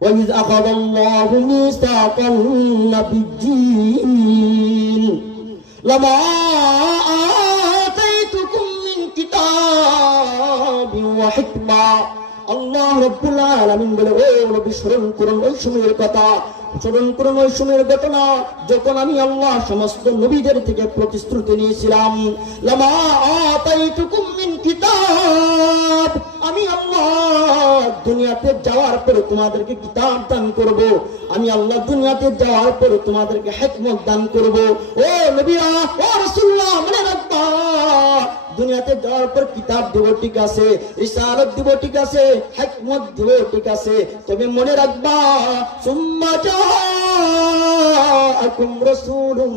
وإذ أخذ الله ميثاق النبيين لما آتيتكم من كتاب وحكمة আল্লাহ রব্বুল আলামিন বলে ও নবী স্মরণ করুন ওই সময়ের কথা স্মরণ করুন ওই সময়ের ঘটনা যখন আমি আল্লাহ সমস্ত নবীদের থেকে প্রতিশ্রুতি নিয়েছিলাম লামা আতাইতুকুম মিন কিতাব আমি আল্লাহ দুনিয়াতে যাওয়ার পরে তোমাদেরকে কিতাব দান করব। আমি আল্লাহ দুনিয়াতে যাওয়ার পরে তোমাদেরকে হেকমত দান করব। ও নবীরা, ও রাসূলুল্লাহ, মনে রাখবা। দুনিয়াতে যাওয়ার পর কিতাব দেব, ঠিক আছে। রিসালত দিব, ঠিক আছে। হেকমত দিব, ঠিক আছে। তবে মনে রাখবা, সুম্মা জাআকুম রাসূলুম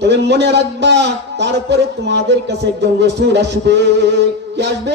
তবে মনে রাখবা, তারপরে তোমাদের কাছে একজন রাসূল আসবে। কি আসবে?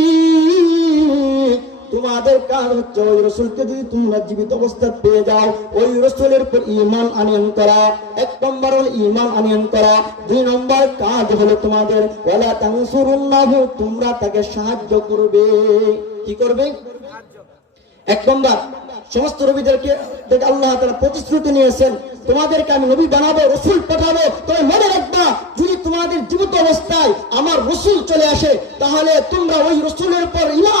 তোমাদের কাজ হচ্ছে ওই রসুলকে যদি তোমরা জীবিত অবস্থা পেয়ে যাও, ওই রসুলের উপর ইমান আনিয়ন করা। এক নম্বর হল ইমান আনিয়ন করা। দুই নম্বর কাজ হলো তোমাদের, ওয়ালা তানসুরুন্নাহু তোমরা তাকে সাহায্য করবে। কি করবে? এক নম্বর, সমস্ত নবীদেরকে থেকে আল্লাহ তারা প্রতিশ্রুতি নিয়েছেন, তোমাদেরকে আমি নবী বানাবো, রসুল পাঠাবো, তবে মনে রাখবা, যদি তোমাদের জীবিত অবস্থায় আমার রসুল চলে আসে, তাহলে তোমরা ওই রসুলের পর ইমান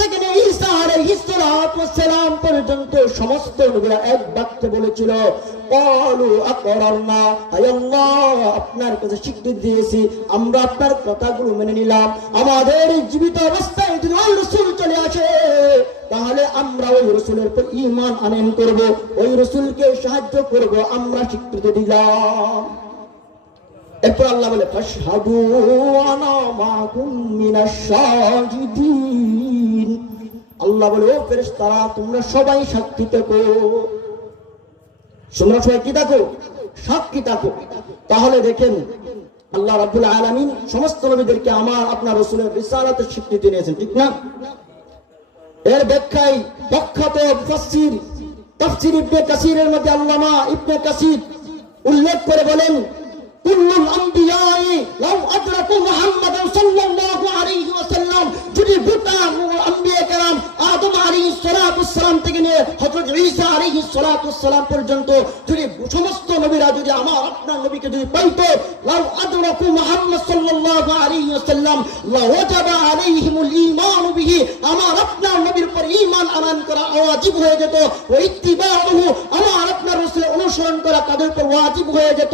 সালাম পর্যন্ত সমস্ত নবীরা এক বাক্যে বলেছিল আপনার কাছে দিয়েছি, আমরা আপনার কথাগুলো মেনে নিলাম, আমাদের জীবিত অবস্থায় ওই রসুল চলে আসে, তাহলে আমরা ওই রসুলের ইমান করব, ওই রসুলকে সাহায্য করব, আমরা স্বীকৃতি দিলাম। এরপর আল্লাহ বলে, ফাশহাদু আনা মাকুম মিনাশ শাহিদিন। আল্লাহ বলে, ও ফেরেশতারা, তোমরা সবাই সাক্ষী থেকো। তোমরা সবাই কি থাকো? সাক্ষী থাকো। তাহলে দেখেন, আল্লাহ রাব্বুল আলামিন সমস্ত নবীদেরকে আমার, আপনার রসুলের রিসালাতের স্বীকৃতি নিয়েছেন ঠিক না? এর ব্যাখ্যায় প্রখ্যাত মুফাসসির তাফসীর ইবনে মধ্যে আল্লামা ইবনে কাসির উল্লেখ করে বলেন, কুল্লুল আম্বিয়াই লাউ আদরাকু থেকে হজরত ঈসা সালাতু সালাম পর্যন্ত যদি সমস্ত নবীরা যদি আমার, আপনার নবীকে যদি পাইত, লাউ আদরাকু মুহাম্মদ সাল্লাল্লাহু আলাইহি ওয়াসাল্লাম, লাওয়াজাবা আলাইহিমুল ঈমান বিহি, আমার আপনার নবীর ঈমান আনান করা ওয়াজিব হয়ে যেত, ওয়া ইত্তিবাউহু, আমার আপনার রাসূলের অনুসরণ করা তাদের উপর ওয়াজিব হয়ে যেত।